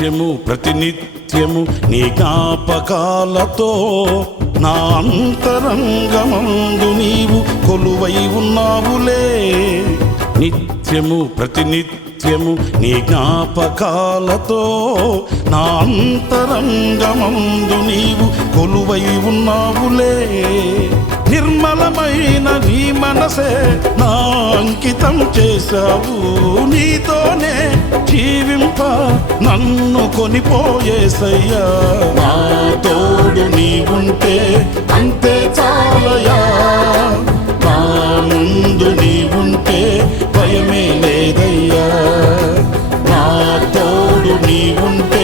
నిత్యము ప్రతినిత్యము నీ జ్ఞాపకాలతో నా అంతరంగమందు నీవు కొలువై ఉన్నావులే. నిత్యము ప్రతినిత్యము నీ జ్ఞాపకాలతో నా అంతరంగమందు నీవు కొలువై ఉన్నావులే. నిర్మలమైన నీ మనసే నా అంకితం చేశావు నీతోనే. జీవింప నన్ను కొనిపోయేసయ్యా నా తోడు నీవుంటే అంతే చాలయా నా ముందు నీవుంటే భయమే లేదయ్యా. నా తోడు నీవుంటే